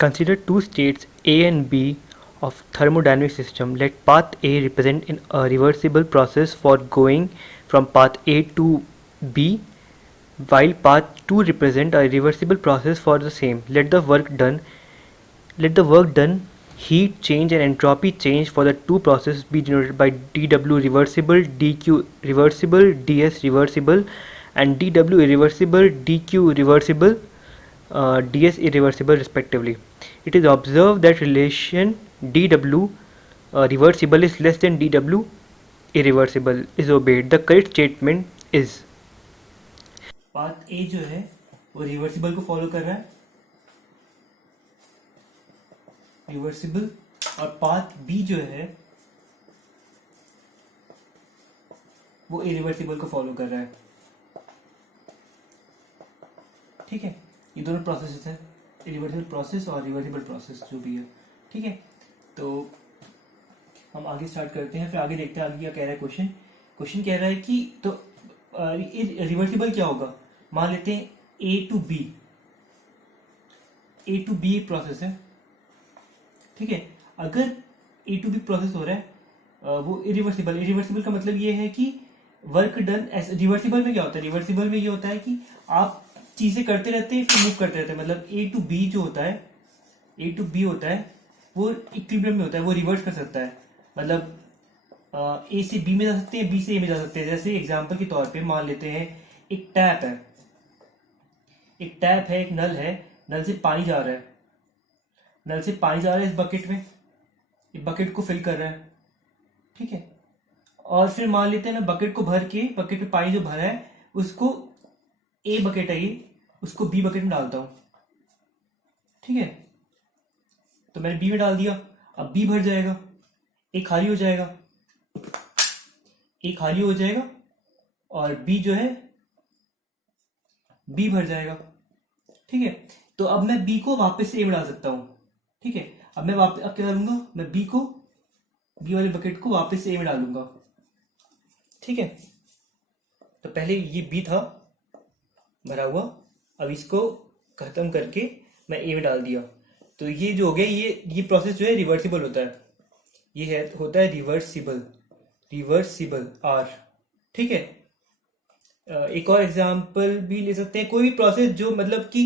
Consider two states A and B of thermodynamic system. Let path A represent in a reversible process for going from path A to B, while path 2 represent a reversible process for the same. Let the work done, heat change and entropy change for the two processes be denoted by dW reversible, dQ reversible, ds reversible, and dW irreversible, dQ reversible, ds irreversible respectively. It is observed that relation dW reversible is less than dW irreversible is obeyed. The correct statement is path ए जो है वो reversible को follow कर रहा है, reversible, और path B जो है वो इरिवर्सिबल को फॉलो कर रहा है। ठीक है, ये दोनों प्रोसेस है, इरिवर्सिबल प्रोसेस और रिवर्सिबल प्रोसेस जो भी है। ठीक है, तो हम आगे स्टार्ट करते हैं, फिर आगे देखते हैं आगे क्या कह रहा है क्वेश्चन। क्वेश्चन कह रहा है कि तो रिवर्सिबल क्या होगा। मान लेते हैं ए टू बी प्रोसेस है। ठीक है, अगर ए टू बी प्रोसेस हो रहा है वो इरिवर्सिबल का मतलब ये है कि वर्क डन। रिवर्सिबल में क्या होता है, रिवर्सिबल में ये होता है कि आप चीजें करते रहते हैं फिर मूव करते रहते हैं। मतलब ए टू बी जो होता है, ए टू बी होता है वो इक्विलिब्रियम में होता है, वो रिवर्स कर सकता है। मतलब ए से बी में जा सकते हैं, बी से ए में जा सकते हैं। जैसे एग्जांपल के तौर पे मान लेते हैं एक टैप है, एक नल है, नल से पानी जा रहा है, इस बकेट में, इस बकेट को फिल कर रहा है। ठीक है, और फिर मान लेते हैं मैं बकेट को भर के, बकेट में पानी जो भरा है उसको, ए बकेट है ये, उसको बी बकेट में डालता हूं। ठीक है, तो मैंने बी में डाल दिया, अब बी भर जाएगा, ए खाली हो जाएगा और बी जो है बी भर जाएगा। ठीक है, तो अब मैं बी को वापस से ए में डाल सकता हूं। ठीक है, अब मैं वापस अब क्या करूंगा, मैं बी वाले बकेट को वापस से ए में डालूंगा। ठीक है, तो पहले ये बी था भरा हुआ, अब इसको खत्म करके मैं ए में डाल दिया। तो ये जो हो गया, ये प्रोसेस जो है रिवर्सिबल होता है, ये है होता है रिवर्सिबल आर। ठीक है, एक और एग्जांपल भी ले सकते हैं, कोई भी प्रोसेस जो मतलब कि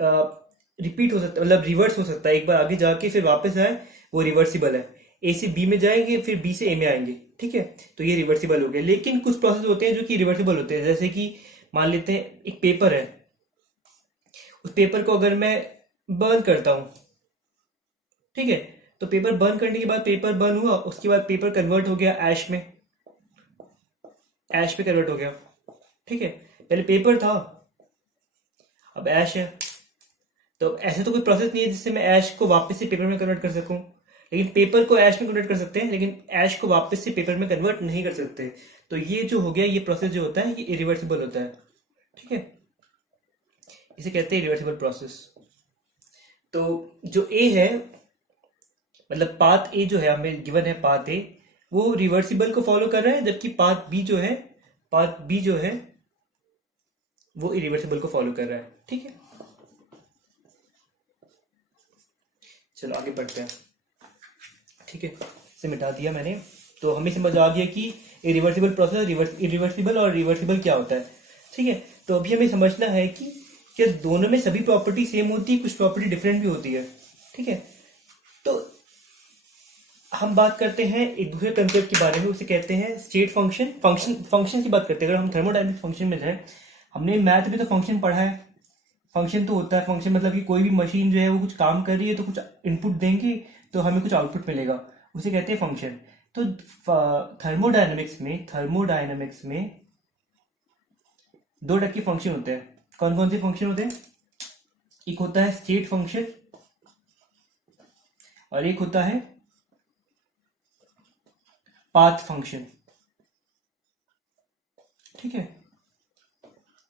रिपीट हो सकता है, मतलब रिवर्स हो सकता है, एक बार आगे जाके फिर वापस आए, वो रिवर्सिबल है। ए से बी में जाएंगे फिर बी से ए में आएंगे। ठीक है, तो ये रिवर्सिबल हो गया। लेकिन कुछ प्रोसेस होते हैं जो कि रिवर्सिबल होते हैं, जैसे कि मान लेते हैं एक पेपर है, उस पेपर को अगर मैं बर्न करता हूं, ठीक है, तो पेपर बर्न करने के बाद पेपर बर्न हुआ, उसके बाद पेपर कन्वर्ट हो गया ऐश में कन्वर्ट हो गया। ठीक है, पहले पेपर था, अब ऐश है। तो ऐसे तो कोई प्रोसेस नहीं है जिससे मैं ऐश को वापस से पेपर में कन्वर्ट कर सकूं, लेकिन पेपर को ऐश में कन्वर्ट कर सकते हैं, लेकिन ऐश को वापस से पेपर में कन्वर्ट नहीं कर सकते। तो ये जो हो गया, ये प्रोसेस जो होता है ये इरिवर्सिबल होता है। ठीक है, इसे कहते हैं इरिवर्सिबल प्रोसेस। तो जो ए है, मतलब पाथ ए जो है हमें गिवन है, पाथ ए वो रिवर्सिबल को फॉलो कर रहा है, जबकि पाथ बी जो है वो इरिवर्सिबल को फॉलो कर रहा है। ठीक है, चलो आगे बढ़ते हैं। ठीक है, इसे मिटा दिया मैंने, तो हमें समझ आ गया कि इरिवर्सिबल प्रोसेस, इरिवर्सिबल और रिवर्सिबल क्या होता है। ठीक है, तो अभी हमें समझना है कि क्या दोनों में सभी प्रॉपर्टी सेम होती है, कुछ प्रॉपर्टी डिफरेंट भी होती है। ठीक है, तो हम बात करते हैं एक दूसरे कंसेप्ट के बारे में, उसे कहते हैं स्टेट फंक्शन की बात करते हैं। अगर हम थर्मोडायनेमिक फंक्शन में जाए, हमने मैथ में तो फंक्शन पढ़ा है। फंक्शन तो होता है, फंक्शन मतलब कि कोई भी मशीन जो है वो कुछ काम कर रही है, तो कुछ इनपुट देंगे तो हमें कुछ आउटपुट मिलेगा, उसे कहते हैं फंक्शन। तो थर्मोडायनेमिक्स में दो टाइप के फंक्शन होते हैं। कौन कौन से फंक्शन होते हैं, एक होता है स्टेट फंक्शन और एक होता है पाथ फंक्शन। ठीक है,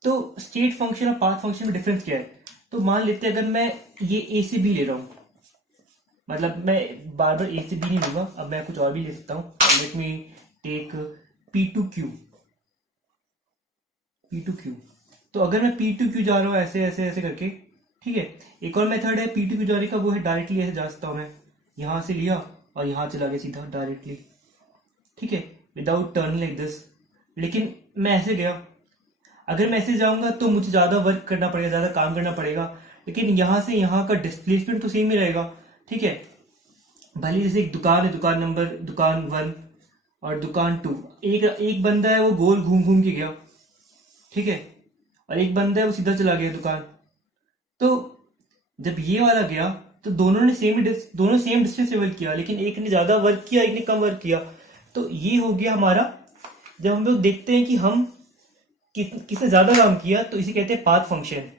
तो स्टेट फंक्शन और पाथ फंक्शन में डिफरेंस क्या है। तो मान लेते हैं अगर मैं ये ए से बी ले रहा हूं, मतलब मैं बार बार ए से बी नहीं लूंगा, अब मैं कुछ और भी ले सकता हूं। Let me take P to Q. तो अगर मैं पी टू क्यू जा रहा हूं ऐसे ऐसे ऐसे करके, ठीक है। एक और मेथड है P2 क्यू जाने का, वो है डायरेक्टली ऐसे जा सकता हूँ मैं, यहाँ से लिया और यहाँ चला गया सीधा डायरेक्टली, ठीक है, विदाउट टर्निंग लाइक दिस। लेकिन मैं ऐसे गया, अगर मैं ऐसे जाऊंगा तो मुझे ज़्यादा वर्क करना पड़ेगा, ज़्यादा काम करना पड़ेगा, लेकिन यहाँ से यहाँ का डिस्प्लेसमेंट तो सेम ही रहेगा, ठीक है। भले जैसे एक दुकान है, दुकान 1 और दुकान 2, एक बंदा है वो गोल घूम घूम के गया, ठीक है, और एक बंदा है वो सीधा चला गया दुकान। तो जब ये वाला गया तो दोनों सेम डिस्टेंस ट्रेवल किया, लेकिन एक ने ज्यादा वर्क किया, एक ने कम वर्क किया। तो ये हो गया हमारा, जब हम लोग देखते हैं कि हम किसने ज्यादा काम किया, तो इसे कहते हैं पाथ फंक्शन।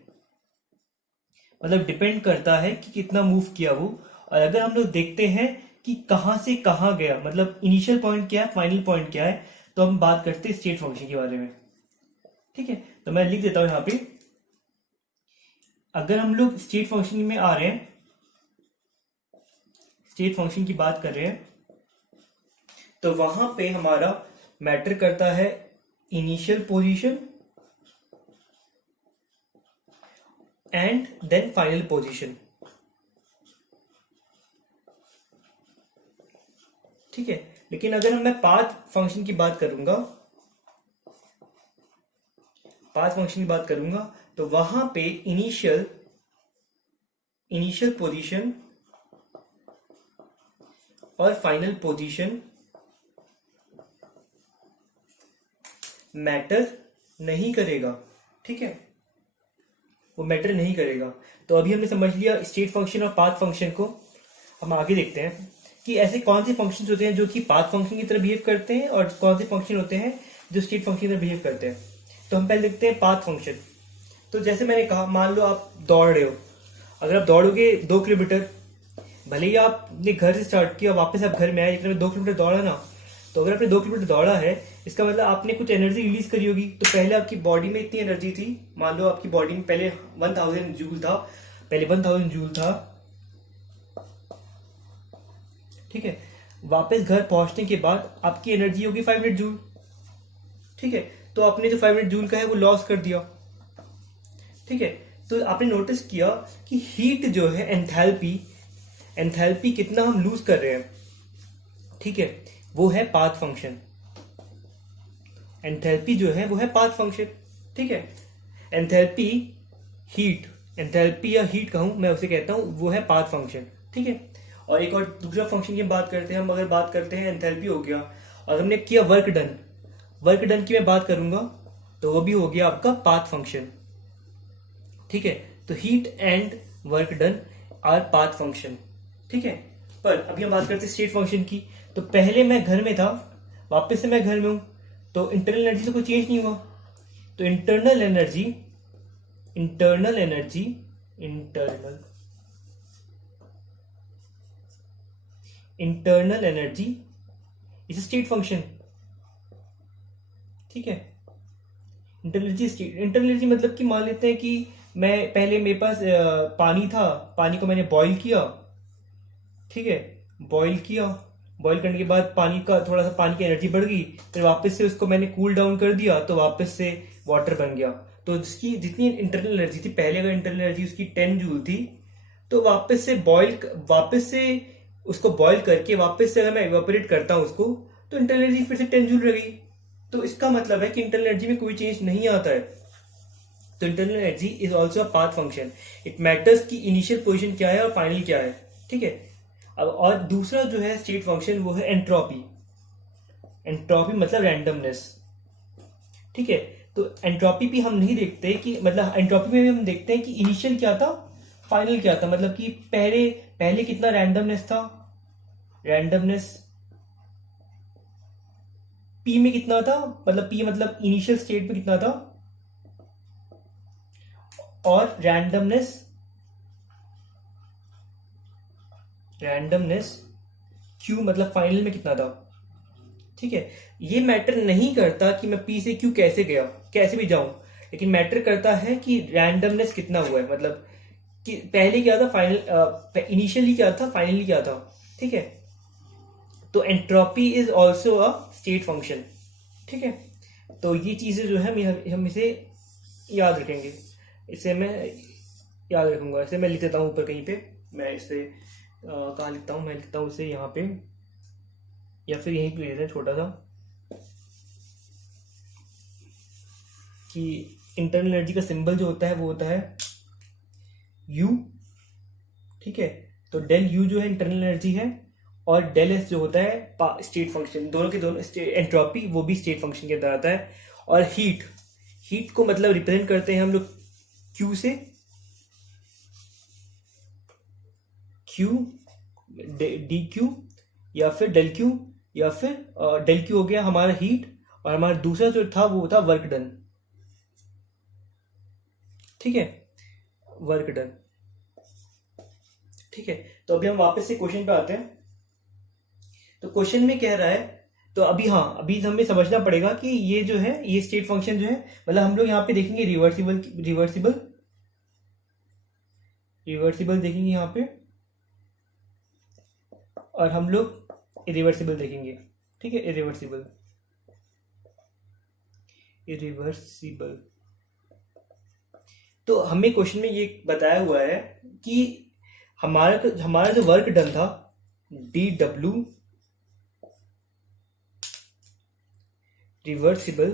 मतलब डिपेंड करता है कि कितना मूव किया वो। और अगर हम लोग देखते हैं कि कहाँ से कहाँ गया, मतलब इनिशियल पॉइंट क्या है, फाइनल पॉइंट क्या है, तो हम बात करते हैं स्टेट फंक्शन के बारे में, ठीक है। तो मैं लिख देता हूं यहाँ पे, अगर हम लोग स्टेट फंक्शन में आ रहे हैं, स्टेट फंक्शन की बात कर रहे हैं, तो वहां पे हमारा मैटर करता है initial position and then final position, ठीक है। लेकिन अगर मैं पाथ फंक्शन की बात करूंगा, तो वहां पे इनिशियल पोजीशन और फाइनल पोजीशन मैटर नहीं करेगा, ठीक है, वो मैटर नहीं करेगा। तो अभी हमने समझ लिया स्टेट फंक्शन और पाथ फंक्शन को। हम आगे देखते हैं कि ऐसे कौन से फंक्शंस होते हैं जो कि पाथ फंक्शन की तरह बिहेव करते हैं, और कौन से फंक्शन होते हैं जो स्टेट फंक्शन की तरह बिहेव करते हैं। तो हम पहले देखते हैं पाथ फंक्शन। तो जैसे मैंने कहा, मान लो आप दौड़ रहे हो, अगर आप दौड़ोगे 2 किलोमीटर, भले ही आपने घर से स्टार्ट किया वापस आप घर में आए, लेकिन 2 किलोमीटर दौड़ा ना, तो अगर आपने 2 किलोमीटर दौड़ा है, इसका मतलब आपने कुछ एनर्जी रिलीज करी होगी। तो पहले आपकी बॉडी में इतनी एनर्जी थी, मान लो आपकी बॉडी में पहले 1000 जूल था, ठीक है। वापस घर पहुंचने के बाद आपकी एनर्जी होगी 500 जूल, ठीक है। तो आपने जो 500 जूल का है वो लॉस कर दिया, ठीक है। तो आपने नोटिस किया कि हीट जो है, एंथैल्पी कितना हम लूज कर रहे हैं, ठीक है, वो है पाथ फंक्शन। एंथैल्पी जो है वो है पाथ फंक्शन, ठीक है। एंथैल्पी या हीट कहूं मैं, उसे कहता हूं वो है पाथ फंक्शन, ठीक है। और एक और दूसरा फंक्शन की बात करते हैं हम, अगर बात करते हैं एंथैल्पी हो गया, और हमने किया वर्क डन की मैं बात करूंगा, तो वो भी हो गया आपका पाथ फंक्शन, ठीक है। तो heat and work done our path function, ठीक है। पर अभी हम बात करते हैं स्टेट फंक्शन की। तो पहले मैं घर में था, वापस से मैं घर में हूं, तो इंटरनल एनर्जी तो कोई चेंज नहीं हुआ। तो internal energy is state function, ठीक है। इंटरनल एनर्जी मतलब कि मान लेते हैं कि मैं पहले मेरे पास पानी था, पानी को मैंने बॉईल किया, ठीक है, बॉईल करने के बाद पानी की एनर्जी बढ़ गई, फिर वापस से उसको मैंने कूल डाउन कर दिया, तो वापस से वाटर बन गया। तो उसकी जितनी इंटरनल एनर्जी थी, पहले अगर इंटरनल एनर्जी उसकी 10 जूल थी, तो वापस से उसको बॉईल करके वापस से अगर मैं इवेपोरेट करता हूं उसको, तो इंटरनल एनर्जी फिर से 10 जूल रह गई। तो इसका मतलब है कि इंटरनल एनर्जी में कोई चेंज नहीं आता है। तो internal energy is also a path function. It matters कि इनिशियल पोजीशन क्या है और फाइनल क्या है, ठीक है। अब और दूसरा जो है स्टेट फंक्शन, वो है एंट्रोपी मतलब रैंडमनेस, ठीक है। तो एंट्रोपी भी हम नहीं देखते कि, मतलब एंट्रोपी में भी हम देखते हैं कि इनिशियल क्या था, फाइनल क्या था, मतलब कि पहले कितना रैंडमनेस पी में कितना था, मतलब पी मतलब इनिशियल स्टेट में कितना था, और रैंडमनेस क्यू मतलब फाइनल में कितना था, ठीक है। ये मैटर नहीं करता कि मैं पी से क्यू कैसे गया, कैसे भी जाऊं, लेकिन मैटर करता है कि रैंडमनेस कितना हुआ है, मतलब कि पहले क्या था, इनिशियली क्या था, फाइनली क्या था, ठीक है। तो entropy is also a state function, ठीक है। तो ये चीजें जो है हम इसे याद रखेंगे। इसे मैं याद रखूंगा। ऐसे मैं लिख देता हूँ ऊपर कहीं पे, मैं इसे कहाँ लिखता हूँ, मैं लिखता हूँ इसे यहाँ पे, या फिर यहीं पे लिख देते हैं छोटा सा, कि इंटरनल एनर्जी का सिंबल जो होता है वो होता है U। ठीक है, तो डेल U जो है इंटरनल एनर्जी है, और डेल एस जो होता है स्टेट फंक्शन, दोनों के दोनों एंट्रोपी वो भी स्टेट फंक्शन के अंदर आता है। और हीट, हीट को मतलब रिप्रेजेंट करते हैं हम लोग Q से, Q डी क्यू, या फिर डेल क्यू, या फिर डेल क्यू हो गया हमारा हीट, और हमारा दूसरा जो था वो था वर्क डन। ठीक है, वर्क डन। ठीक है, तो अभी हम वापस से क्वेश्चन पे आते हैं। तो क्वेश्चन में कह रहा है, तो अभी हाँ, अभी हमें समझना पड़ेगा कि ये जो है, ये स्टेट फंक्शन जो है, मतलब हम लोग यहाँ पे देखेंगे रिवर्सिबल, रिवर्सिबल, रिवर्सिबल देखेंगे यहाँ पे, और हम लोग इरिवर्सिबल देखेंगे। ठीक है, इरिवर्सिबल, इरिवर्सिबल। तो हमें क्वेश्चन में ये बताया हुआ है कि हमारा हमारा जो वर्क डन था D W reversible,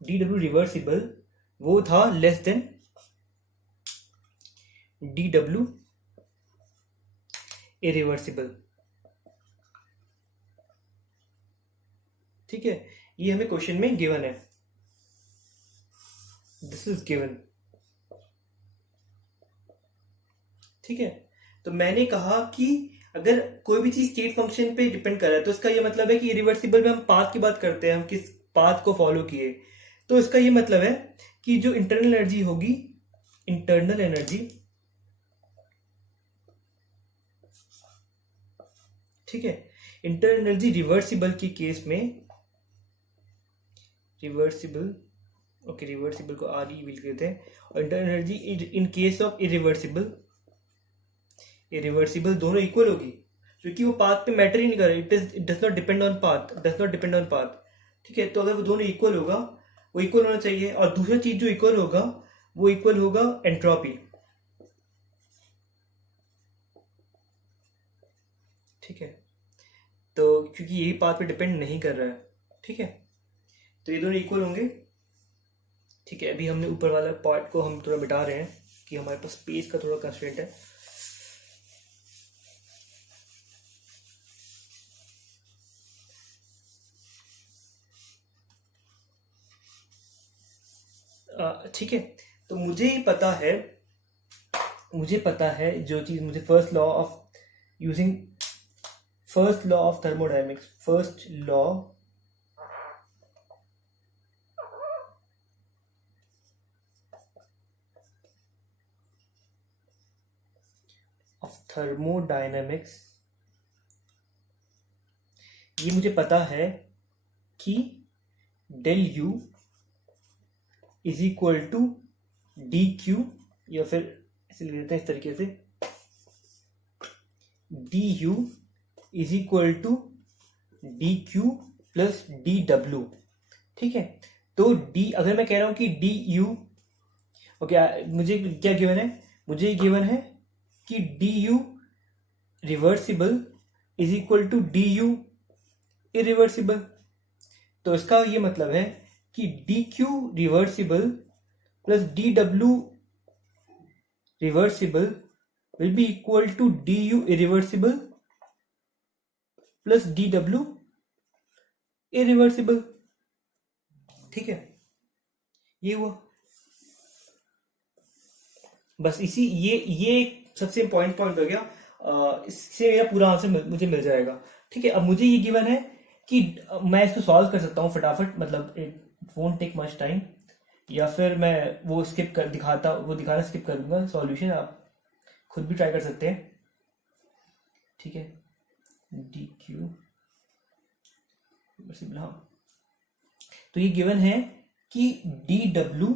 D W reversible वो था less than D W irreversible. ठीक है, ये हमें क्वेश्चन में गिवन है, दिस इज गिवन। ठीक है, तो मैंने कहा कि अगर कोई भी चीज स्टेट फंक्शन पे डिपेंड कर रहा है तो इसका ये मतलब है कि इरिवर्सिबल में हम पाथ की बात करते हैं, हम किस पाथ को फॉलो किए, तो इसका ये मतलब है कि जो इंटरनल एनर्जी होगी, इंटरनल एनर्जी, ठीक है, इंटरनल एनर्जी रिवर्सिबल के केस में, रिवर्सिबल, ओके, रिवर्सिबल को आर ई लिख देते हैं, और internal energy in case of irreversible, irreversible दोनों इक्वल होगी, क्योंकि वो पाथ पे मैटर ही नहीं कर रहा, it does not depend on path, does not depend on path. ठीक है, तो अगर वो दोनों इक्वल होगा, वो इक्वल होना चाहिए, और दूसरा चीज जो इक्वल होगा वो इक्वल होगा एंट्रोपी। ठीक है, तो क्योंकि यही पाथ पे डिपेंड नहीं कर रहा है। ठीक है, तो ये दोनों इक्वल होंगे। ठीक है, अभी हमने ऊपर वाला पार्ट को हम थोड़ा मिटा रहे हैं कि हमारे पास स्पेस का थोड़ा कंस्ट्रेंट है। ठीक है, तो मुझे पता है जो चीज मुझे first law of using, first law of thermodynamics, first law of thermodynamics, ये मुझे पता है कि del U is equal to D Q, या फिर इसे लिख देते हैं इस तरीके से, D U is equal to D Q plus D W. ठीक है, तो डी, अगर मैं कह रहा हूं कि डी यू, ओके, मुझे क्या गिवन है, मुझे गिवन है कि D U reversible is equal to D U irreversible. तो इसका ये मतलब है कि D Q reversible plus D W reversible will be equal to D U irreversible plus D W irreversible. ठीक है, ये हुआ बस, इसी ये सबसे इंपॉर्टेंट पॉइंट हो गया। इससे मेरा पूरा आंसर मुझे मिल जाएगा। ठीक है, अब मुझे ये गिवन है कि मैं इसको सॉल्व कर सकता हूँ फटाफट, मतलब it won't take much time, या फिर मैं वो स्किप कर दिखाना स्किप कर दूंगा सॉल्यूशन, आप खुद भी ट्राई कर सकते हैं। ठीक है, डी क्यू, हाँ, तो ये गिवन है कि D W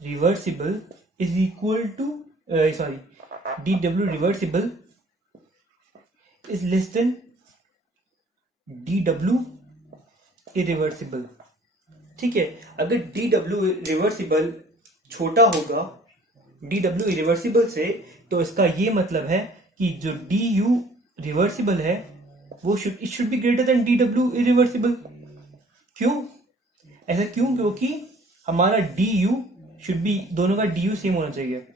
reversible is equal to, sorry, D W reversible is less than D W irreversible. ठीक है, अगर डी डब्ल्यू रिवर्सिबल छोटा होगा डी डब्ल्यू इरिवर्सिबल से, तो इसका ये मतलब है कि जो डी यू रिवर्सिबल है वो it should be greater than D W irreversible. क्यों ऐसा? क्यों? क्योंकि हमारा डी यू शुड बी, दोनों का डी यू सेम होना चाहिए,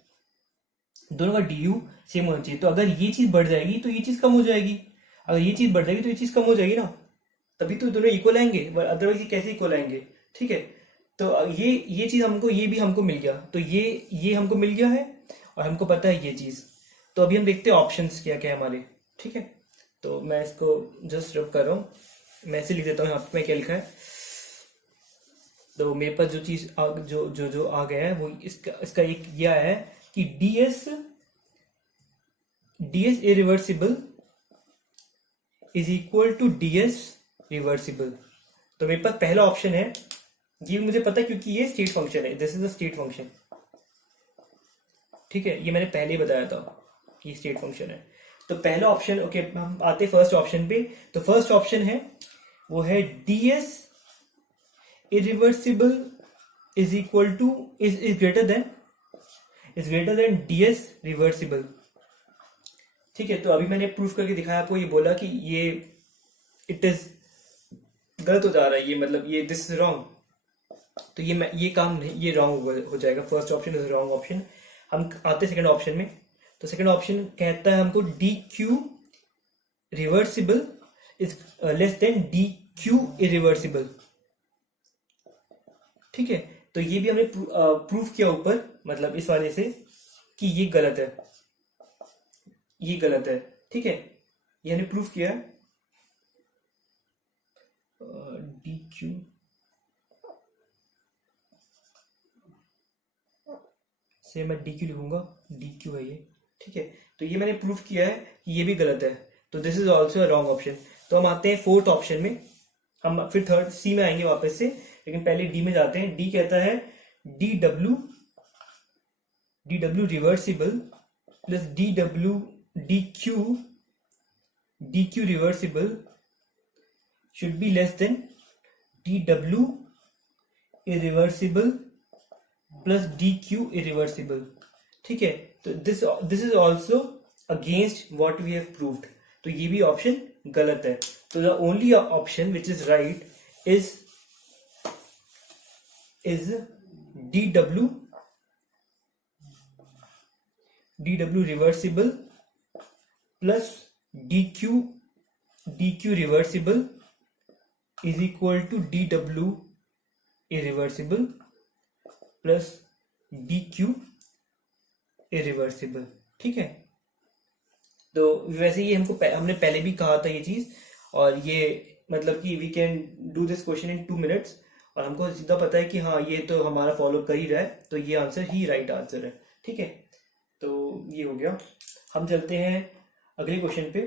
दोनों का डी यू सेम होना चाहिए। तो अगर ये चीज बढ़ जाएगी तो ये चीज कम हो जाएगी, अगर ये चीज बढ़ जाएगी तो ये चीज कम हो जाएगी ना, तभी तो दोनों इक्वल आएंगे, अदरवाइज ये कैसे इक्वल आएंगे? ठीक है, तो ये चीज हमको, ये भी हमको मिल गया, तो ये हमको मिल गया है और हमको पता है ये चीज। तो अभी हम देखते हैं ऑप्शंस क्या क्या है हमारे। ठीक है, तो मैं इसको जस्ट रब कर रहा हूँ, मैं ऐसे लिख देता हूँ यहाँ पे मैं क्या लिखा है। तो मेरे पास जो चीज जो आ गया है वो इसका एक ये आया है कि DS irreversible is equal to DS reversible. तो मेरे पास पहला ऑप्शन है, ये मुझे पता है क्योंकि ये स्टेट फंक्शन है, this is a state function. ठीक है, ये मैंने पहले ही बताया था कि स्टेट फंक्शन है। तो पहला ऑप्शन, ओके, हम आते फर्स्ट ऑप्शन पे। तो फर्स्ट ऑप्शन है वो है DS irreversible is equal two is greater than DS reversible. ठीक है, तो अभी मैंने प्रूफ करके दिखाया आपको, ये बोला कि ये इट इज गलत हो जा रहा है, ये मतलब ये दिस इज रॉन्ग। तो ये काम नहीं, ये रॉन्ग हो जाएगा, first option is wrong option. हम आते सेकंड ऑप्शन में। तो सेकंड ऑप्शन कहता है हमको D Q reversible is less than D Q irreversible. ठीक है, तो ये भी हमने प्रूफ किया ऊपर, मतलब इस वाले से कि ये गलत है, ये गलत है। ठीक है, ये हमने प्रूफ किया डी क्यू से, मैं डी क्यू लिखूंगा, डी क्यू है ये। ठीक है, तो ये मैंने प्रूफ किया है कि ये भी गलत है, तो this is also wrong option. तो हम आते हैं फोर्थ ऑप्शन में, हम फिर थर्ड सी में आएंगे वापस से, लेकिन पहले डी में जाते हैं। डी कहता है D W reversible plus D Q reversible should be less than dw irreversible plus dq irreversible। ठीक है, तो this is also against what we have proved, तो ये भी ऑप्शन गलत है। तो the only option which is right is dw reversible plus dq reversible is equal to dw irreversible plus dq irreversible। ठीक है, तो वैसे ये हमने पहले भी कहा था ये चीज, और ये मतलब कि we can do this question in 2 minutes, और हमको सीधा पता है कि हाँ ये तो हमारा फॉलो कर ही रहा है, तो ये आंसर ही राइट आंसर है। ठीक है, तो ये हो गया। हम चलते हैं अगले क्वेश्चन पे।